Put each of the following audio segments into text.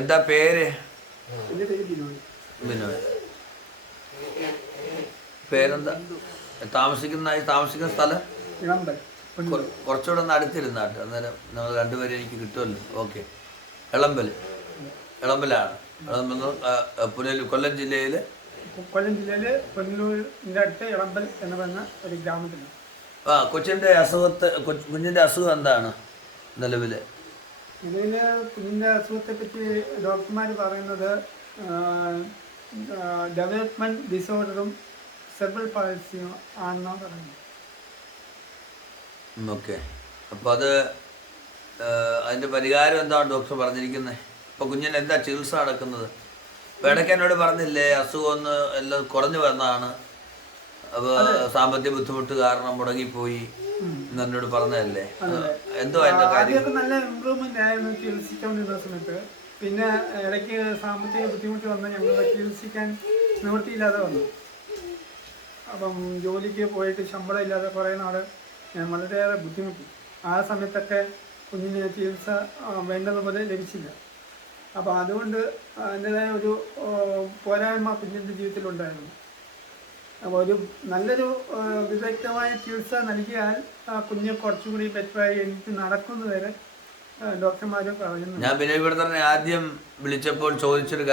എന്താ പേര്? എൻ്റെ പേര് ബിനോയ്. ബിനോയ്. പേരെന്താ? താമസിക്കുന്ന സ്ഥലം ഇളമ്പൽ. കുറച്ചുകൂടെ ഒന്ന് അടുത്തിരുന്നാട്ട്, അന്നേരം നമ്മൾ രണ്ടുപേരും എനിക്ക് കിട്ടുമല്ലോ. ഓക്കെ. ഇളമ്പലാണ്. കൊല്ലം ജില്ലയിൽ പൊന്നൂരിൻ്റെ അടുത്ത് ഇളമ്പൽ എന്ന് പറയുന്ന ഒരു ഗ്രാമത്തിലാണ്. കുഞ്ഞിൻ്റെ അസുഖം എന്താണ് നിലവിൽ? കുഞ്ഞിൻ്റെ അസുഖത്തെ പറ്റി ഡോക്ടർമാർ പറയുന്നത് ഡെവലപ്മെൻറ്റ് ഡിസോർഡറും സെർബൽ പാൾസിയും ആണെന്നാണ് പറയുന്നത്. ഓക്കെ. അപ്പോൾ അതിൻ്റെ പരിഹാരം എന്താണ് ഡോക്ടർ പറഞ്ഞിരിക്കുന്നത്? ഇപ്പോൾ കുഞ്ഞിന് എന്താ ചികിത്സ നടക്കുന്നത്? ഇപ്പോൾ ഇടയ്ക്ക് എന്നോട് പറഞ്ഞില്ലേ അസുഖം ഒന്ന് എല്ലാം കുറഞ്ഞു വന്നതാണ്, അപ്പോൾ സാമ്പത്തിക ബുദ്ധിമുട്ട് കാരണം മുടങ്ങിപ്പോയി എന്നോട് പറഞ്ഞതല്ലേ? എന്തോ അതിൻ്റെ കാര്യം? നല്ല ഇമ്പ്രൂവ്മെൻ്റ് ആയിരുന്നു ചികിത്സിച്ചുകൊണ്ടിരുന്ന സമയത്ത്. പിന്നെ ഇടയ്ക്ക് സാമ്പത്തിക ബുദ്ധിമുട്ട് വന്ന് ഞങ്ങൾ ചികിത്സിക്കാൻ നിവൃത്തിയില്ലാതെ വന്നു. അപ്പം ജോലിക്ക് പോയിട്ട് ശമ്പളം ഇല്ലാതെ കുറേ നാൾ ഞാൻ വളരെയേറെ ബുദ്ധിമുട്ടി. ആ സമയത്തൊക്കെ കുഞ്ഞിന് ചികിത്സ വേണ്ടതുപോലെ ലഭിച്ചില്ല. അപ്പോൾ അതുകൊണ്ട് അതിൻ്റെതായ ഒരു പോരായ്മ കുഞ്ഞിൻ്റെ ജീവിതത്തിലുണ്ടായിരുന്നു. അപ്പോൾ നല്ലൊരു വിദഗ്ധമായ ചികിത്സ നൽകിയാൽ കുഞ്ഞ് കുറച്ചുകൂടി ബെറ്ററായി എനിക്ക് നടക്കുന്നതുവരെ ഡോക്ടർമാർ പറയുന്നു. ഞാൻ ബിനോയ് തന്നെ ആദ്യം വിളിച്ചപ്പോൾ ചോദിച്ചൊരു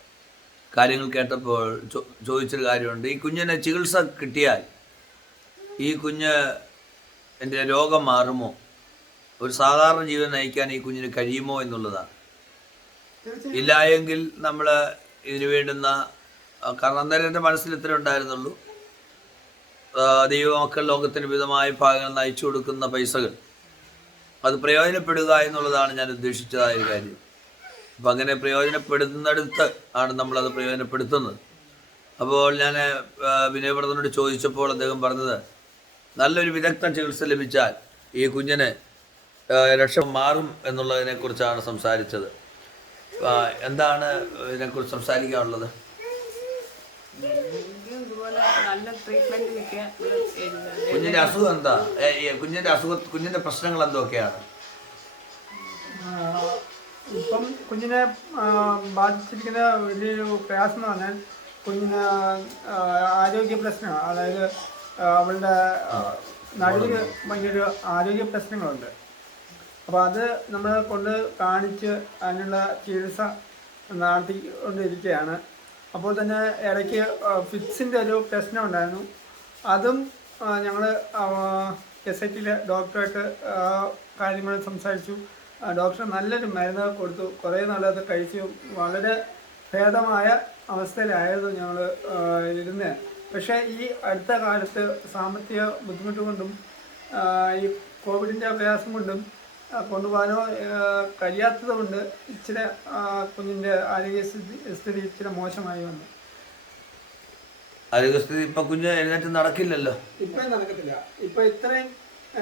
കാര്യങ്ങൾ കേട്ടപ്പോൾ ചോദിച്ചൊരു കാര്യമുണ്ട്. ഈ കുഞ്ഞിന് ചികിത്സ കിട്ടിയാൽ ഈ എൻ്റെ രോഗം മാറുമോ, ഒരു സാധാരണ ജീവിതം നയിക്കാൻ ഈ കുഞ്ഞിന് കഴിയുമോ എന്നുള്ളതാണ്. ഇല്ലായെങ്കിൽ നമ്മൾ ഇതിനു വേണ്ടുന്ന, കാരണം അന്നേരം എൻ്റെ മനസ്സിൽ ഇത്ര ഉണ്ടായിരുന്നുള്ളൂ, ദൈവമക്കൾ ലോകത്തിന് വിധമായ ഭാഗങ്ങൾ നയിച്ചു കൊടുക്കുന്ന പൈസകൾ അത് പ്രയോജനപ്പെടുക എന്നുള്ളതാണ് ഞാൻ ഉദ്ദേശിച്ചതായ ഒരു കാര്യം. അപ്പം അങ്ങനെ പ്രയോജനപ്പെടുത്തുന്നിടത്ത് ആണ് നമ്മളത് പ്രയോജനപ്പെടുത്തുന്നത്. അപ്പോൾ ഞാൻ വിനയ ബ്രദറിനോട് ചോദിച്ചപ്പോൾ അദ്ദേഹം പറഞ്ഞത് നല്ലൊരു വിദഗ്ധ ചികിത്സ ലഭിച്ചാൽ ഈ കുഞ്ഞിന് രക്ഷ മാറും എന്നുള്ളതിനെക്കുറിച്ചാണ് സംസാരിച്ചത്. എന്താണ് ഇതിനെക്കുറിച്ച് സംസാരിക്കാനുള്ളത്? കുഞ്ഞിൻ്റെ അസുഖം എന്താ? കുഞ്ഞിൻ്റെ പ്രശ്നങ്ങൾ എന്തൊക്കെയാണ്? ഇപ്പം കുഞ്ഞിനെ ബാധിച്ചിരിക്കുന്ന വലിയൊരു പ്രയാസം എന്ന് പറഞ്ഞാൽ കുഞ്ഞിന് ആരോഗ്യ പ്രശ്നമാണ്. അതായത് അവളുടെ നടുവിൽ ഭയങ്കര ആരോഗ്യ പ്രശ്നങ്ങളുണ്ട്. അപ്പോൾ അത് നമ്മൾ കൊണ്ട് കാണിച്ച് അതിനുള്ള ചികിത്സ നടത്തിക്കൊണ്ടിരിക്കുകയാണ്. അപ്പോൾ തന്നെ ഇടയ്ക്ക് ഫിറ്റ്സിൻ്റെ ഒരു പ്രശ്നം ഉണ്ടായിരുന്നു. അതും ഞങ്ങൾ SITയിലെ ഡോക്ടറായിട്ട് കാര്യങ്ങൾ സംസാരിച്ചു. ഡോക്ടർ നല്ലൊരു മരുന്ന് കൊടുത്തു. കുറേ നാളത് കഴിച്ചു വളരെ ഭേദമായ അവസ്ഥയിലായിരുന്നു ഞങ്ങൾ ഇരുന്നത്. പക്ഷേ ഈ അടുത്ത കാലത്ത് സാമ്പത്തിക ബുദ്ധിമുട്ട് കൊണ്ടും ഈ കോവിഡിൻ്റെ പ്രയാസം കൊണ്ടും കൊണ്ടുപോകാനോ കഴിയാത്തത് കൊണ്ട് ഇച്ചിരി കുഞ്ഞിൻ്റെ ആരോഗ്യസ്ഥിതി ഇച്ചിരി മോശമായി വന്നു. ആരോഗ്യസ്ഥിതി ഇപ്പം കുഞ്ഞ് എഴുന്നേറ്റ് നടക്കില്ലല്ലോ. ഇപ്പം നടക്കത്തില്ല. ഇപ്പം ഇത്രയും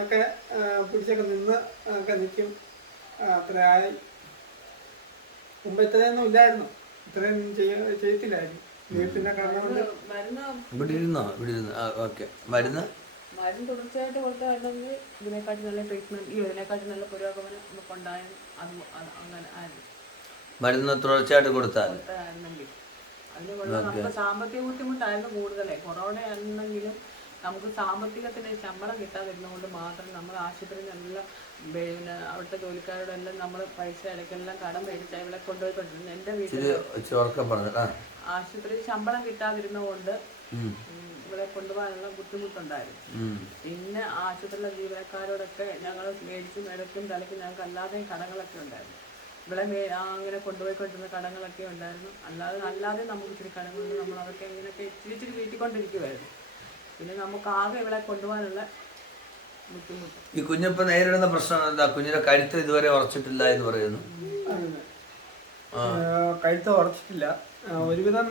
ഒക്കെ പിടിച്ചൊക്കെ നിന്ന് ഒക്കെ നിൽക്കും. അത്രയായി. മുമ്പ് ഇത്രയൊന്നും ഇല്ലായിരുന്നു, ഇത്രയും ചെയ്യത്തില്ലായിരുന്നു. വീട്ടിൻ്റെ കാരണം കൊണ്ട് ഇവിടെ ഇരുന്നോ? ഓക്കെ. മരുന്ന് തുടർച്ചയായിട്ട് കൊടുത്തായിരുന്നെങ്കിൽ ഇതിനെക്കാട്ടി നല്ല ട്രീറ്റ്മെന്റ്, ഇതിനെക്കാട്ടി നല്ല പുരോഗമനം നമുക്ക് ഉണ്ടായിരുന്നു. അങ്ങനെ ആയിരുന്നു. മരുന്ന് തുടർച്ചയായിട്ട് കൊടുത്തായിരുന്നെങ്കിൽ അതിനുള്ള നമുക്ക് സാമ്പത്തിക ബുദ്ധിമുട്ടായിരുന്നു കൂടുതലേ. കൊറോണ ആയിരുന്നെങ്കിലും നമുക്ക് സാമ്പത്തികത്തിന് ശമ്പളം കിട്ടാതിരുന്നതുകൊണ്ട് മാത്രം നമ്മൾ ആശുപത്രിയിൽ നിന്നെല്ലാം പിന്നെ അവിടുത്തെ ജോലിക്കാരോടെല്ലാം നമ്മൾ പൈസ ഇടയ്ക്കെല്ലാം കടം മേടിച്ചാൽ ഇവിടെ കൊണ്ടുപോയിക്കൊണ്ടിരുന്നു. എൻ്റെ വീട്ടിൽ ആശുപത്രിയിൽ ശമ്പളം കിട്ടാതിരുന്നതുകൊണ്ട് ഇവിടെ കൊണ്ടുപോകാനുള്ള ബുദ്ധിമുട്ടുണ്ടായിരുന്നു. പിന്നെ ആശുപത്രിയിലെ ജീവനക്കാരോടൊക്കെ ഞങ്ങൾ മേടിച്ചും ഇടയ്ക്കും തലയ്ക്കും ഞങ്ങൾക്ക് അല്ലാതെയും കടങ്ങളൊക്കെ ഉണ്ടായിരുന്നു. ഇവിടെ അങ്ങനെ കൊണ്ടുപോയിക്കൊണ്ടിരുന്ന കടങ്ങളൊക്കെ ഉണ്ടായിരുന്നു. അല്ലാതെ നമുക്ക് ഇച്ചിരി കടങ്ങളുണ്ട്. നമ്മൾ അതൊക്കെ ഇങ്ങനെയൊക്കെ ഇച്ചിരി വീട്ടിക്കൊണ്ടിരിക്കുമായിരുന്നു. പിന്നെ നമുക്ക് ആകെ ഇവിടെ കൊണ്ടുപോകാനുള്ള ബുദ്ധിമുട്ട്. ഈ കുഞ്ഞിപ്പോൾ നേരിടുന്ന പ്രശ്നം എന്താ? കുഞ്ഞിന്റെ കഴുത്ത് ഇതുവരെ ഉറച്ചിട്ടില്ല എന്ന് പറയുന്നു. കഴുത്ത് ഉറച്ചിട്ടില്ല. ഒരുവിധം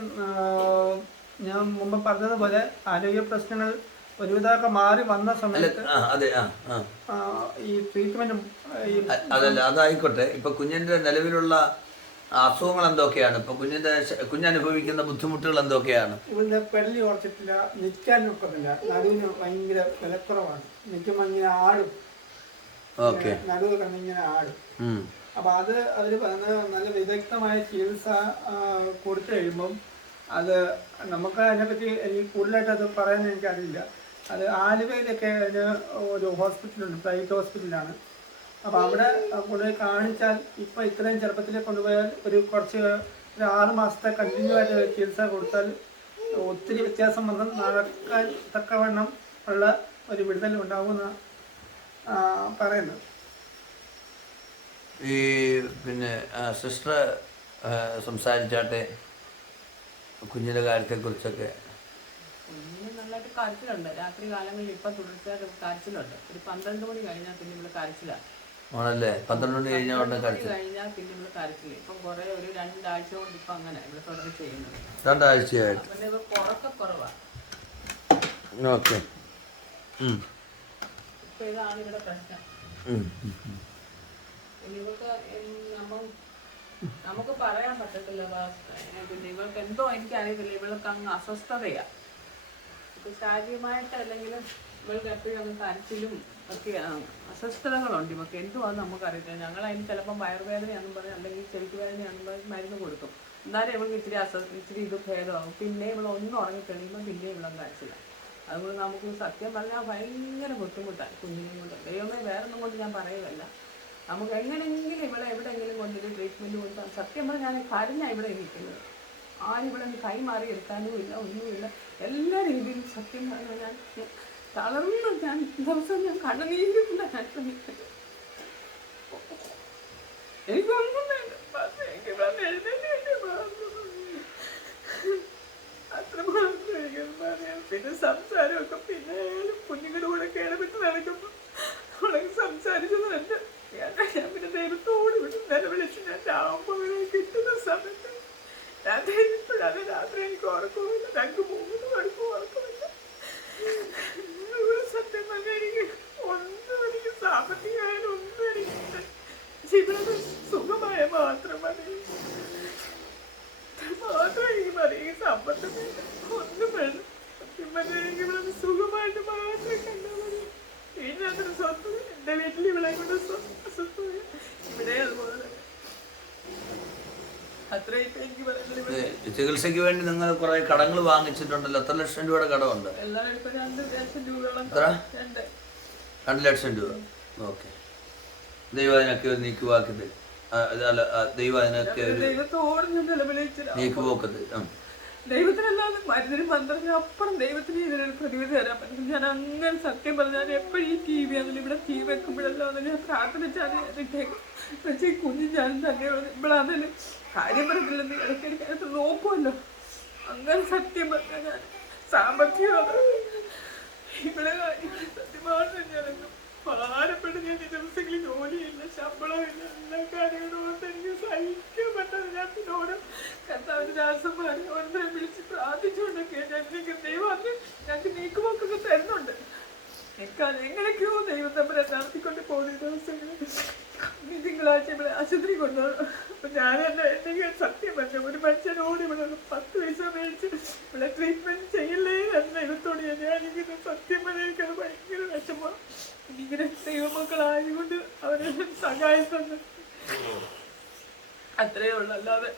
ഞാൻ മുമ്പ് പറഞ്ഞതുപോലെ ആരോഗ്യ പ്രശ്നങ്ങൾ ഒരുവിധമൊക്കെ മാറി വന്ന സമയത്ത് ഈ ട്രീറ്റ്മെന്റും അതായിക്കോട്ടെ. ഇപ്പൊ കുഞ്ഞിന്റെ നിലവിലുള്ള അസുഖങ്ങൾ എന്തൊക്കെയാണ്? ഇപ്പൊ കുഞ്ഞനുഭവിക്കുന്ന ബുദ്ധിമുട്ടുകൾ എന്തൊക്കെയാണ്? ഇവന്റെ പെടലി ഉറച്ചിട്ടില്ല, നിൽക്കാൻ ഒക്കത്തില്ല, നടുവിന് ഭയങ്കര വിലക്കുറവാണ്, നിൽക്കുമ്പോൾ ഇങ്ങനെ ആടും, നടുവ് കണ്ടിങ്ങനെ ആടും. അപ്പോൾ അത് അവർ പറഞ്ഞ നല്ല വിദഗ്ധമായ ചികിത്സ കൊടുത്തു കഴിയുമ്പം അത് നമുക്ക് അതിനെപ്പറ്റി എനിക്ക് കൂടുതലായിട്ട് അത് പറയാൻ എനിക്കറിയില്ല. അത് ആലുവയിലൊക്കെ അതിന് ഒരു ഹോസ്പിറ്റലുണ്ട്, പ്രൈവറ്റ് ഹോസ്പിറ്റലാണ്. അപ്പോൾ അവിടെ കൊണ്ടുപോയി കാണിച്ചാൽ ഇപ്പോൾ ഇത്രയും ചെറുപ്പത്തിൽ കൊണ്ടുപോയാൽ ഒരു 6 മാസത്തെ കണ്ടിന്യൂ ആയിട്ട് ചികിത്സ കൊടുത്താൽ ഒത്തിരി വ്യത്യാസം വന്ന് നടക്കാൻ തക്കവണ്ണം ഉള്ള ഒരു വിടുതൽ ഉണ്ടാകുമെന്ന് പറയുന്നത്. ഈ പിന്നെ സിസ്റ്റർ സംസാരിച്ചാട്ടെ കുഞ്ഞിൻ്റെ കാര്യത്തെക്കുറിച്ചൊക്കെ. കുഞ്ഞിന് നല്ലതായിട്ട് കരച്ചിലുണ്ട്. രാത്രി കാലങ്ങളിൽ ഇപ്പം തുടർച്ചയായിട്ട് കരച്ചിലുണ്ട്. ഒരു 12 മണി കഴിഞ്ഞാൽ പിന്നെ ഇവിടെ കരച്ചിലാണ്. ആണല്ലേ? 12 മണി കഴിഞ്ഞാൽ ഉടനെ കരച്ചിൽ കഴിഞ്ഞാൽ പിന്നെ ഇവിടെ കരച്ചില്ല. ഇപ്പം കുറേ ഒരു 2 ആഴ്ച കൊണ്ട് ഇപ്പം അങ്ങനെ ഇവിടെ തുടർന്ന് ചെയ്യുന്നത്. 2 ആഴ്ചയായിട്ട്. പിന്നെ ഇവർ കുറവാണ്. ഓക്കെ. ഇപ്പം ഇതാണ് ഇവിടെ പ്രശ്നം. ഇവർക്ക് നമുക്ക് പറയാൻ പറ്റത്തില്ല. പിന്നെ ഇവർക്ക് എന്തോ എനിക്കറിയത്തില്ല, ഇവൾക്ക് അങ്ങ് അസ്വസ്ഥതയാണ്. ഇപ്പം ശാരീരികമായിട്ട് അല്ലെങ്കിൽ ഇവൾക്ക് എപ്പോഴും അങ്ങ് കരച്ചിലും ഒക്കെയാണ്. അസ്വസ്ഥതകളുണ്ട് ഇവർക്ക്. എന്തുവാന്ന് നമുക്കറിയത്തില്ല. ഞങ്ങളതിന് ചിലപ്പം വയറുവേദനയാണെന്നും പറഞ്ഞ് അല്ലെങ്കിൽ ചെവിക്ക് വേദനയാണെന്നും പറഞ്ഞ് മരുന്ന് കൊടുക്കും. എന്നാലും ഇവൾക്ക് ഇച്ചിരി ഇത് ഭേദമാകും. പിന്നെ ഇവൾ ഒന്നും ഉറങ്ങിക്കഴിയുമ്പോൾ പിന്നെ ഇവളങ്ങ് കരച്ചില്ല. അതുകൊണ്ട് നമുക്ക് സത്യം പറഞ്ഞാൽ ഭയങ്കര ബുദ്ധിമുട്ടാണ് കുഞ്ഞിനെയും കൊണ്ട്. ദൈവമേ, വേറൊന്നും കൊണ്ട് ഞാൻ പറയുകയല്ല. നമുക്ക് എങ്ങനെയെങ്കിലും ഇവിടെ എവിടെയെങ്കിലും കൊണ്ടൊരു ട്രീറ്റ്മെൻറ്റ് കൊടുത്താൽ സത്യം പറഞ്ഞാൽ ഞാൻ കരഞ്ഞാണ് ഇവിടെ നിൽക്കുന്നത്. ആരും ഇവിടെ കൈമാറി എടുക്കാനും ഇല്ല, ഒന്നുമില്ല. എല്ലാ രീതിയിലും സത്യം പറഞ്ഞാൽ ഞാൻ തളർന്ന് ഞാൻ ദിവസം ഞാൻ കണ്ണുനീരില്ല ഞാൻ ശ്രമിക്കുന്നത്. എനിക്കൊന്നും വേണ്ട, അത്ര മാത്രം എനിക്കൊന്നും പറയാം. പിന്നെ സംസാരമൊക്കെ പിന്നെ കുഞ്ഞുങ്ങളുടെ കൂടെ കിടന്നിട്ട് നടക്കുമ്പോൾ അവളൊക്കെ സംസാരിച്ചത് തന്നെ. ഞാൻ പിന്നെ ദൈവത്തോട് വിട്ട് നിലവിളിച്ച് ഞാൻ ചാവുമ്പോൾ കിട്ടുന്ന സമയത്ത് രാത്രി എനിക്ക് ഉറക്കമില്ല. ഞങ്ങൾക്ക് 3 മണിക്കൂർ ഉറക്കമില്ല. സത്യം പറഞ്ഞാൽ എനിക്ക് സാമ്പത്തികമായാലും ഒന്നും എനിക്ക് ജീവിതം സുഖമായ മാത്രം മതി. എനിക്ക് മതി. ഈ സമ്പത്ത് ഒന്നും വേണം. സത്യം പറഞ്ഞാൽ എനിക്ക് ഇവിടെ സുഖമായിട്ട് മാത്രം കണ്ടാൽ മതി. പിന്നെ അത്ര സ്വത്ത് എൻ്റെ വീട്ടിൽ ഇവിടെ കൊണ്ട് സ്വത്ത് ഇവിടെ അതുപോലെ അത്രയും എനിക്ക് പറയുന്നത്. ചികിത്സയ്ക്ക് വേണ്ടി നിങ്ങൾ കുറെ കടങ്ങൾ വാങ്ങിച്ചിട്ടുണ്ടല്ലോ. എത്ര ലക്ഷം രൂപയുടെ കടമുണ്ട്? എല്ലാവരും ഇപ്പൊ 2 ലക്ഷം രൂപയോളം. 2 ലക്ഷം രൂപ. ഓക്കെ. ദൈവം അതിനൊക്കെ ഒരു നീക്കുവാക്കി തരും. അല്ല, ദൈവം അതിനൊക്കെ ഒരു ദൈവത്തോട് ഞാൻ നിലവിളിച്ചില്ല. നീക്കുപോക്ക് തരും. ദൈവത്തിനല്ലാതെ മരുന്നിനും മന്ത്രത്തിനും അപ്പുറം ദൈവത്തിന് ഇതിനൊരു പ്രതിവിധി തരാൻ പറ്റും. ഞാൻ അങ്ങനെ സത്യം പറഞ്ഞാൽ എപ്പോഴും ഈ TV അതിൽ ഇവിടെ TV വെക്കുമ്പോഴല്ലോ അതിൽ ഞാൻ പ്രാർത്ഥിച്ചാൽ ഇട്ടേക്കും. പക്ഷേ ഈ കുഞ്ഞും ഞാനും തന്നെ ഇവിടെ അതിൽ കാര്യം പറഞ്ഞില്ലെന്ന് ഇടയ്ക്കിടയ്ക്ക് അതിനകത്ത് നോക്കുമല്ലോ. അങ്ങനെ സത്യം പറഞ്ഞാൽ ഞാൻ സാമ്പത്തികം ഇവിടെ സത്യമാണ്. ഞാനൊന്നും ഭാരപ്പെട്ട് ഞാൻ ഈ ദിവസങ്ങളിൽ ജോലിയില്ല, ശമ്പളമില്ല, എല്ലാ കാര്യങ്ങളും ഓർത്ത് എനിക്ക് സഹിക്കാൻ പറ്റാതെ ഞാൻ പിന്നോട് കർത്താവിന്റെ ദാസന്മാരെ ഓരോരുത്തരെ വിളിച്ച് പ്രാർത്ഥിച്ചുകൊണ്ടൊക്കെ എനിക്ക് ദൈവം അന്ന് ഞങ്ങൾക്ക് നീക്കുപോക്കൊക്കെ തരുന്നുണ്ട്. എനിക്കത് എങ്ങനെയൊക്കെയോ ദൈവം തമ്മിൽ നടത്തിക്കൊണ്ട് പോകുന്ന ദിവസങ്ങളിൽ തിങ്കളാഴ്ച ഇവിടെ ആശുപത്രി കൊണ്ടുപോകും. അപ്പം ഞാൻ എന്തെങ്കിലും സത്യം പറഞ്ഞു ഒരു മനുഷ്യനോട് ഇവിടെ 10 പൈസ മേടിച്ച് ഇവിടെ ട്രീറ്റ്മെൻറ്റ് ചെയ്യല്ലേ എന്ന് ദൈവത്തോട് ഞാനിങ്ങനെ സത്യം പറഞ്ഞാൽ എനിക്കത് ഭയങ്കര വിഷമമാണ്. ഇങ്ങനെ ദൈവമക്കളായതുകൊണ്ട് അവരെ സഹായം തന്നെ അത്രയേ ഉള്ളൂ. അല്ലാതെ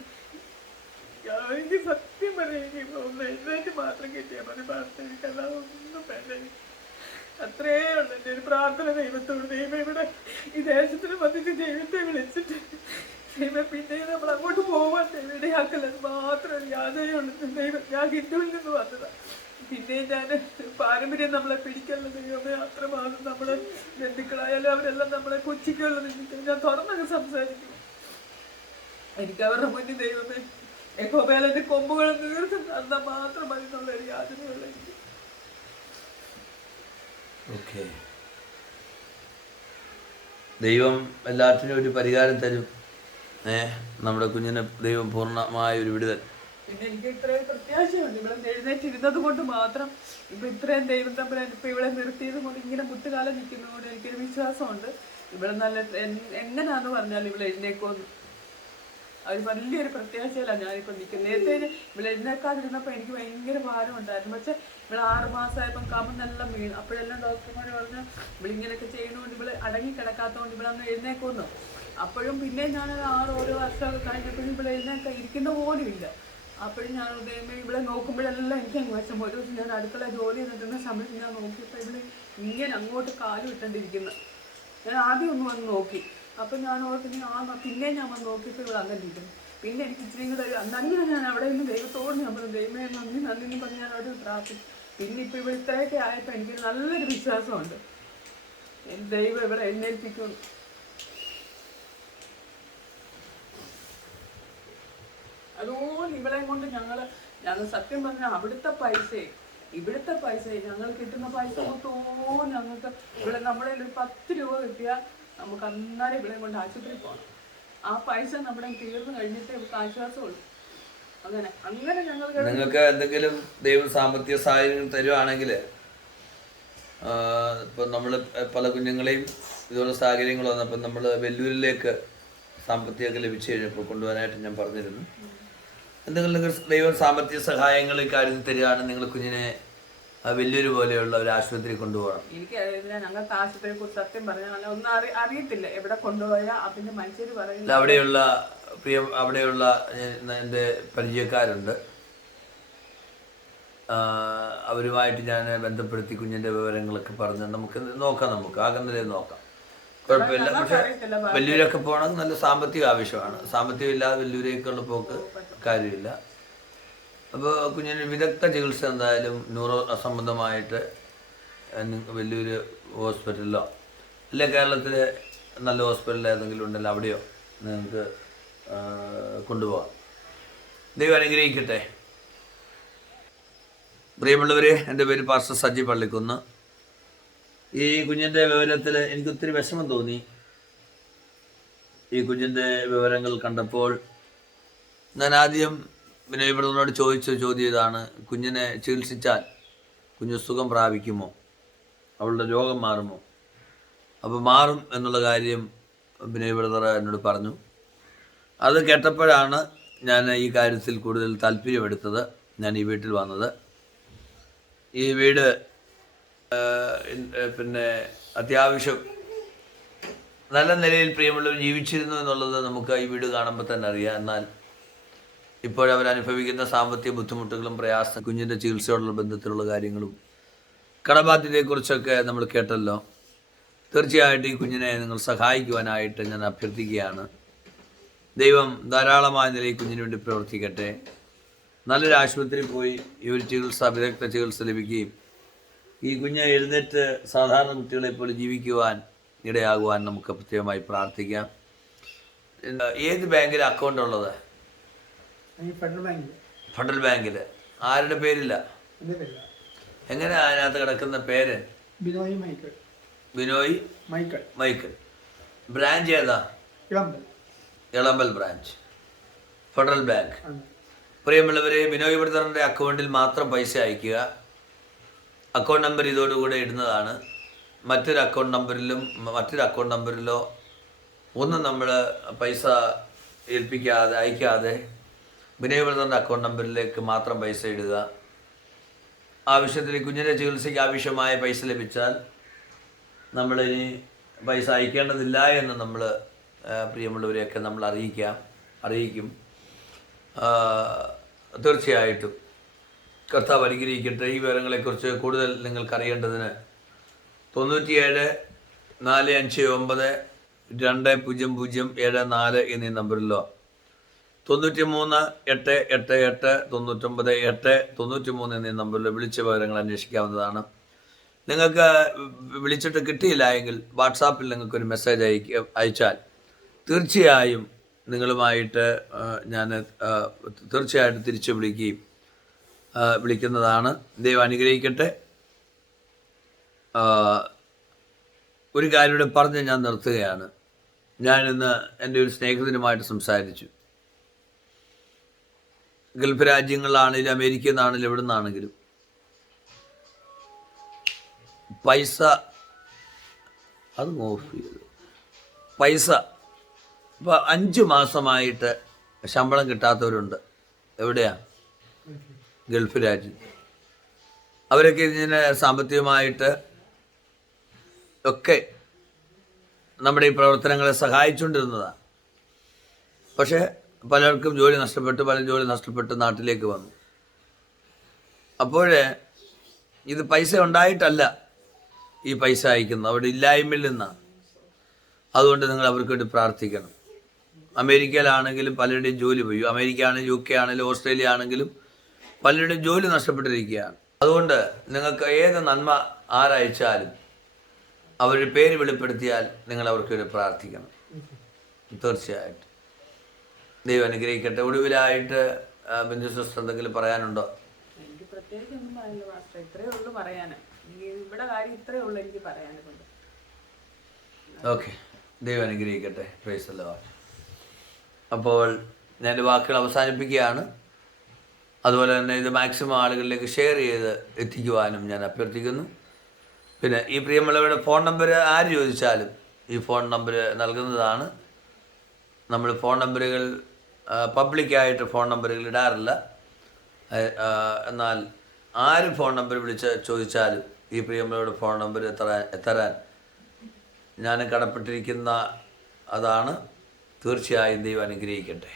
എനിക്ക് സത്യം പറയാം എനിക്ക് ഒന്ന് എഴുന്നേറ്റ് മാത്രം കിട്ടിയാൽ മതി. പ്രാർത്ഥന എനിക്കല്ലാതെ ഒന്നും വേണ്ട. അത്രയേ ഉള്ളൂ എൻ്റെ ഒരു പ്രാർത്ഥന ദൈവത്തോട്. ദൈവം ഇവിടെ ഈ ദേശത്തിന് വന്നിട്ട് ദൈവത്തെ വിളിച്ചിട്ട് ദൈവം പിന്നെ നമ്മൾ അങ്ങോട്ട് പോവാൻ ദൈവം ഇടയാക്കല്ലത് മാത്രം ഒരു യാതനയുള്ളൂ. ദൈവം ഞാൻ ഹിന്ദുവിൽ നിന്ന് വന്നതാണ്. പിന്നെ ഞാൻ പാരമ്പര്യം നമ്മളെ പിടിക്കല്ല ദൈവമേ. അത്രമാത്രം നമ്മുടെ ബന്ധുക്കളായാലും അവരെല്ലാം നമ്മളെ പുച്ഛിക്കുള്ള നിന്നിട്ട് ഞാൻ തുറന്നൊക്കെ സംസാരിക്കും. എനിക്ക് അവരുടെ മുന്നിൽ ദൈവമേ യഹോവയുടെ കൊമ്പുകൾ നീർത്ത് തന്നാൽ മാത്രം മതി എന്നുള്ളൊരു യാതനയുള്ള എനിക്ക്. ഓക്കെ. ദൈവം എല്ലാത്തിനും ഒരു പരിഹാരം തരും. നമ്മുടെ കുഞ്ഞിന് ദൈവം പൂർണ്ണമായ ഒരു വിടുതൽ. പിന്നെ എനിക്ക് ഇത്രയും പ്രത്യാശയുണ്ട്. ഇവിടെ എഴുന്നേറ്റിരുന്നത് കൊണ്ട് മാത്രം ഇപ്പൊ ഇത്രയും ദൈവം തമ്മിൽ ഇപ്പൊ ഇവിടെ നിർത്തിയത് കൊണ്ട് ഇങ്ങനെ മുട്ടുകാലം നിൽക്കുന്നത് കൊണ്ട് എനിക്കൊരു വിശ്വാസമുണ്ട് ഇവിടെ നല്ല എങ്ങനെയാന്ന് പറഞ്ഞാൽ ഇവിടെ എഴുന്നേക്കുമെന്ന്. അത് വലിയൊരു പ്രത്യാശയിലാണ് ഞാനിപ്പോൾ നിൽക്കുന്നത്. നേരത്തെ ഇവിടെ എഴുന്നേക്കാതിരുന്നപ്പോൾ എനിക്ക് ഭയങ്കര ഭാരം ഉണ്ടായിരുന്നു. പക്ഷെ ഇവിടെ 6 മാസമായപ്പം കമന്നെല്ലാം വീണു. അപ്പോഴെല്ലാം ഡോക്ടർമാർ പറഞ്ഞു ഇവളിങ്ങനെയൊക്കെ ചെയ്യുന്നതുകൊണ്ട് ഇവള് അടങ്ങി കിടക്കാത്തതുകൊണ്ട് ഇവിടെ അന്ന് എഴുന്നേക്കുമെന്നു. അപ്പോഴും പിന്നെ ഞാൻ ഓരോ വർഷമൊക്കെ കഴിഞ്ഞപ്പോഴും ഇവിടെ ഇതിനൊക്കെ ഇരിക്കുന്ന പോലും ഇല്ല. അപ്പോഴും ഞാൻ ദൈവമേ ഇവിടെ നോക്കുമ്പോഴെല്ലാം എനിക്ക് അങ്ങ് വിഷമം. ഒരു ദിവസം ഞാൻ അടുക്കള ജോലി ചെയ്തിട്ടുന്ന സമയത്ത് ഞാൻ നോക്കിയപ്പോൾ ഇവിടെ ഇങ്ങനെ അങ്ങോട്ട് കാലും ഇട്ടണ്ടിരിക്കുന്നു. ഞാൻ ആദ്യം ഒന്ന് വന്ന് നോക്കി. അപ്പം ഞാൻ ഓർത്തിന് പിന്നെ ഞാൻ വന്ന് നോക്കിയപ്പോൾ ഇവിടെ അങ്ങനെ ഇരിക്കുന്നു. പിന്നെ എനിക്ക് ഇച്ചിരി കൂടെ നന്ദി ഞാൻ അവിടെ നിന്ന് ദൈവത്തോട് ഞാൻ പറഞ്ഞു, ദൈവമേ നന്ദി നന്ദി എന്ന് പറഞ്ഞ് ഞാൻ അവിടെ പ്രാർത്ഥിച്ചു. പിന്നെ ഇപ്പം ഇവിടെ ഇത്രയൊക്കെ ആയപ്പോൾ എനിക്ക് നല്ലൊരു വിശ്വാസമുണ്ട് ദൈവം ഇവിടെ എഴുന്നേൽപ്പിക്കുന്നു. അതുപോലെ ഇവളെ കൊണ്ട് ഞങ്ങൾ സത്യം പറഞ്ഞാൽ ഇവിടുത്തെ പൈസ ഞങ്ങൾ കിട്ടുന്ന പൈസ മൊത്തവും ഞങ്ങൾക്ക് ഇവിടെ നമ്മുടെ ഒരു 10 രൂപ കിട്ടിയാൽ നമുക്ക് അന്നേരം ഇവിടെ കൊണ്ട് ആശുപത്രിയിൽ പോകണം. ആ പൈസ നമ്മുടെ തീർന്നു കഴിഞ്ഞിട്ട് ഇവർക്ക് ആശ്വാസമുള്ളൂ. അങ്ങനെ നിങ്ങൾക്ക് എന്തെങ്കിലും ദൈവം സാമ്പത്തിക സാഹചര്യങ്ങൾ തരുവാണെങ്കിൽ ഇപ്പം നമ്മൾ പല കുഞ്ഞുങ്ങളെയും ഇതുപോലെ സാഹചര്യങ്ങൾ വന്നപ്പോൾ നമ്മൾ വെല്ലൂരിലേക്ക് സാമ്പത്തികമൊക്കെ ലഭിച്ചു കഴിഞ്ഞപ്പോൾ കൊണ്ടുപോകാനായിട്ട് ഞാൻ പറഞ്ഞിരുന്നു. എന്തെങ്കിലും ദൈവം സാമ്പത്തിക സഹായങ്ങൾ ഇക്കാര്യത്തിൽ തരികയാണ്, നിങ്ങൾ കുഞ്ഞിനെ വെല്ലൂര് പോലെയുള്ള ഒരു ആശുപത്രി കൊണ്ടുപോകണം. എനിക്കറിയില്ല, ഞങ്ങൾക്ക് ആശുപത്രിയെ കുറിച്ച് സത്യം പറഞ്ഞാൽ ഒന്നും അറിയത്തില്ല. എവിടെ കൊണ്ടുപോയാൽ അതിന്റെ മനുഷ്യർ പറയുന്നത് അവിടെയുള്ള എൻ്റെ പരിചയക്കാരുണ്ട്, അവരുമായിട്ട് ഞാൻ ബന്ധപ്പെടുത്തി കുഞ്ഞിൻ്റെ വിവരങ്ങളൊക്കെ പറഞ്ഞ് നമുക്ക് ആകുന്നതിലേ നോക്കാം, കുഴപ്പമില്ല. പക്ഷെ വെല്ലൂരൊക്കെ പോകണമെങ്കിൽ നല്ല സാമ്പത്തിക ആവശ്യമാണ്. സാമ്പത്തികം ഇല്ലാതെ വെല്ലൂരേക്കുള്ള പോക്ക് കാര്യമില്ല. അപ്പോൾ കുഞ്ഞിന് വിദഗ്ധ ചികിത്സ എന്തായാലും ന്യൂറോ സംബന്ധമായിട്ട് വെല്ലൂർ ഹോസ്പിറ്റലിലോ അല്ലെ കേരളത്തിലെ നല്ല ഹോസ്പിറ്റലിൽ ഏതെങ്കിലും ഉണ്ടല്ലോ അവിടെയോ നിങ്ങൾക്ക് കൊണ്ടുപോകാം. ദൈവം അനുഗ്രഹിക്കട്ടെ. പ്രിയമുള്ളവരെ, എൻ്റെ പേര് പാസ്റ്റർ സജി പള്ളിക്കുന്ന്. ഈ കുഞ്ഞിൻ്റെ വിവരത്തിൽ എനിക്കൊത്തിരി വിഷമം തോന്നി. ഈ കുഞ്ഞിൻ്റെ വിവരങ്ങൾ കണ്ടപ്പോൾ ഞാൻ ആദ്യം വിനയ് ബ്രദറിനോട് ചോദിച്ച ചോദ്യം ഇതാണ്: കുഞ്ഞിനെ ചികിത്സിച്ചാൽ കുഞ്ഞ് സുഖം പ്രാപിക്കുമോ, അവളുടെ രോഗം മാറുമോ? അപ്പോൾ മാറും എന്നുള്ള കാര്യം വിനയ് ബ്രദർ എന്നോട് പറഞ്ഞു. അത് കേട്ടപ്പോഴാണ് ഞാൻ ഈ കാര്യത്തിൽ കൂടുതൽ താല്പര്യമെടുത്തത്. ഞാൻ ഈ വീട്ടിൽ വന്നത്. ഈ വീട് പിന്നെ അത്യാവശ്യം നല്ല നിലയിൽ പ്രിയമുള്ളവർ ജീവിച്ചിരുന്നു എന്നുള്ളത് നമുക്ക് ഈ വീട് കാണുമ്പോൾ തന്നെ അറിയാം. എന്നാൽ ഇപ്പോഴവരനുഭവിക്കുന്ന സാമ്പത്തിക ബുദ്ധിമുട്ടുകളും പ്രയാസം, കുഞ്ഞിൻ്റെ ചികിത്സയോടുള്ള ബന്ധത്തിലുള്ള കാര്യങ്ങളും കടബാധ്യതയെക്കുറിച്ചൊക്കെ നമ്മൾ കേട്ടല്ലോ. തീർച്ചയായിട്ടും ഈ കുഞ്ഞിനെ നിങ്ങൾ സഹായിക്കുവാനായിട്ട് ഞാൻ അഭ്യർത്ഥിക്കുകയാണ്. ദൈവം ധാരാളമായ നിലയിൽ കുഞ്ഞിന് വേണ്ടി പ്രവർത്തിക്കട്ടെ. നല്ലൊരു ആശുപത്രിയിൽ പോയി ഈ ഒരു വിദഗ്ധ ചികിത്സ ലഭിക്കുകയും ഈ കുഞ്ഞ് എഴുന്നേറ്റ് സാധാരണ കുട്ടികളെ പോലെ ജീവിക്കുവാൻ ഇടയാകുവാൻ നമുക്ക് പ്രത്യേകമായി പ്രാർത്ഥിക്കാം. ഏത് ബാങ്കിലെ അക്കൗണ്ട് ഉള്ളത്? ഫെഡറൽ ബാങ്കിൽ. ആരുടെ പേരില്ല? എങ്ങനെ അതിനകത്ത് കിടക്കുന്ന പേര്? ബിനോയ് മൈക്കിൾ. ബ്രാഞ്ച് ഏതാ? Elampal branch, federal bank. പ്രിയമുള്ളവരെ, ബിനോയ് ബ്രദറിൻ്റെ അക്കൗണ്ടിൽ മാത്രം പൈസ അയക്കുക. അക്കൗണ്ട് നമ്പർ ഇതോടുകൂടെ ഇടുന്നതാണ്. മറ്റൊരു അക്കൗണ്ട് നമ്പറിലോ ഒന്നും നമ്മൾ പൈസ അയക്കാതെ ബിനോയ് ബ്രദറിൻ്റെ അക്കൗണ്ട് നമ്പറിലേക്ക് മാത്രം പൈസ ഇടുക. ആവശ്യത്തിന് കുഞ്ഞിൻ്റെ ചികിത്സയ്ക്ക് ആവശ്യമായ പൈസ ലഭിച്ചാൽ നമ്മളിനി പൈസ അയക്കേണ്ടതില്ല എന്ന് നമ്മൾ പ്രിയമുള്ളവരെയൊക്കെ നമ്മൾ അറിയിക്കും. തീർച്ചയായിട്ടും കർത്താവ് അനുഗ്രഹിക്കട്ടെ. ഈ വിവരങ്ങളെക്കുറിച്ച് കൂടുതൽ നിങ്ങൾക്കറിയേണ്ടതിന് 9745920074 എന്നീ നമ്പറിലോ 9388898993 എന്നീ നമ്പറിൽ വിളിച്ച വിവരങ്ങൾ അന്വേഷിക്കാവുന്നതാണ്. നിങ്ങൾക്ക് വിളിച്ചിട്ട് കിട്ടിയില്ല എങ്കിൽ വാട്സാപ്പിൽ നിങ്ങൾക്കൊരു മെസ്സേജ് അയച്ചാൽ തീർച്ചയായും നിങ്ങളുമായിട്ട് ഞാൻ തീർച്ചയായിട്ടും തിരിച്ചു വിളിക്കുന്നതാണ്. ദൈവം അനുഗ്രഹിക്കട്ടെ. ഒരു കാര്യം കൂടെ പറഞ്ഞ് ഞാൻ നിർത്തുകയാണ്. ഞാനിന്ന് എൻ്റെ ഒരു സ്നേഹിതനുമായിട്ട് സംസാരിച്ചു. ഗൾഫ് രാജ്യങ്ങളിലാണെങ്കിലും അമേരിക്കയിൽ നിന്നാണെങ്കിലും എവിടെ നിന്നാണെങ്കിലും പൈസ ഇപ്പോൾ 5 മാസമായിട്ട് ശമ്പളം കിട്ടാത്തവരുണ്ട്. എവിടെയാ? ഗൾഫ് രാജ്യത്ത്. അവരൊക്കെ ഇതിനെ സാമ്പത്തികമായിട്ട് ഒക്കെ നമ്മുടെ ഈ പ്രവർത്തനങ്ങളെ സഹായിച്ചുകൊണ്ടിരുന്നതാണ്. പക്ഷേ പലർക്കും ജോലി നഷ്ടപ്പെട്ടു, പലരും ജോലി നഷ്ടപ്പെട്ട് നാട്ടിലേക്ക് വന്നു. അപ്പോൾ ഇത് പൈസ ഉണ്ടായിട്ടല്ല ഈ പൈസ അയക്കുന്നത്, അവിടെ ഇല്ലായ്മയിൽ നിന്നാണ്. അതുകൊണ്ട് നിങ്ങൾ അവർക്ക് വേണ്ടി പ്രാർത്ഥിക്കണം. അമേരിക്കയിലാണെങ്കിലും പലരുടെയും ജോലി പോയി. അമേരിക്ക ആണെങ്കിലും UK ആണെങ്കിലും ഓസ്ട്രേലിയ ആണെങ്കിലും പലരുടെയും ജോലി നഷ്ടപ്പെട്ടിരിക്കുകയാണ്. അതുകൊണ്ട് നിങ്ങൾക്ക് ഏത് നന്മ ആരയച്ചാലും അവരുടെ പേര് വെളിപ്പെടുത്തിയാൽ നിങ്ങൾ അവർക്ക് വേണ്ടി പ്രാർത്ഥിക്കണം. തീർച്ചയായിട്ടും ദൈവം അനുഗ്രഹിക്കട്ടെ. ഒടുവിലായിട്ട് ബിന്ദു സിസ്റ്റർ എന്തെങ്കിലും പറയാനുണ്ടോ? എനിക്ക് പ്രത്യേകിച്ച് ഒന്നും പറയാനില്ല പാസ്റ്റർ, ഇത്രയേ ഉള്ളൂ പറയാൻ. ഇവിടെ കാര്യം ഇത്രയേ ഉള്ളൂ എനിക്ക് പറയാനുണ്ട്. ഓക്കെ, ദൈവം അനുഗ്രഹിക്കട്ടെ. Praise the Lord. അപ്പോൾ ഞാൻ വാക്കുകൾ അവസാനിപ്പിക്കുകയാണ്. അതുപോലെ തന്നെ ഇത് മാക്സിമം ആളുകളിലേക്ക് ഷെയർ ചെയ്ത് എത്തിക്കുവാനും ഞാൻ അഭ്യർത്ഥിക്കുന്നു. പിന്നെ ഈ പ്രിയമുള്ളവരുടെ ഫോൺ നമ്പർ ആര് ചോദിച്ചാലും ഈ ഫോൺ നമ്പർ നൽകുന്നതാണ്. നമ്മൾ ഫോൺ നമ്പറുകൾ പബ്ലിക്കായിട്ട് ഫോൺ നമ്പറുകൾ ഇടാറില്ല. എന്നാൽ ആര് ഫോൺ നമ്പർ വിളിച്ച് ചോദിച്ചാലും ഈ പ്രിയമുള്ളവരുടെ ഫോൺ നമ്പർ എത്തരാൻ ഞാൻ കടപ്പെട്ടിരിക്കുന്ന അതാണ്. തീർച്ചയായും ദൈവം അനുഗ്രഹിക്കട്ടെ.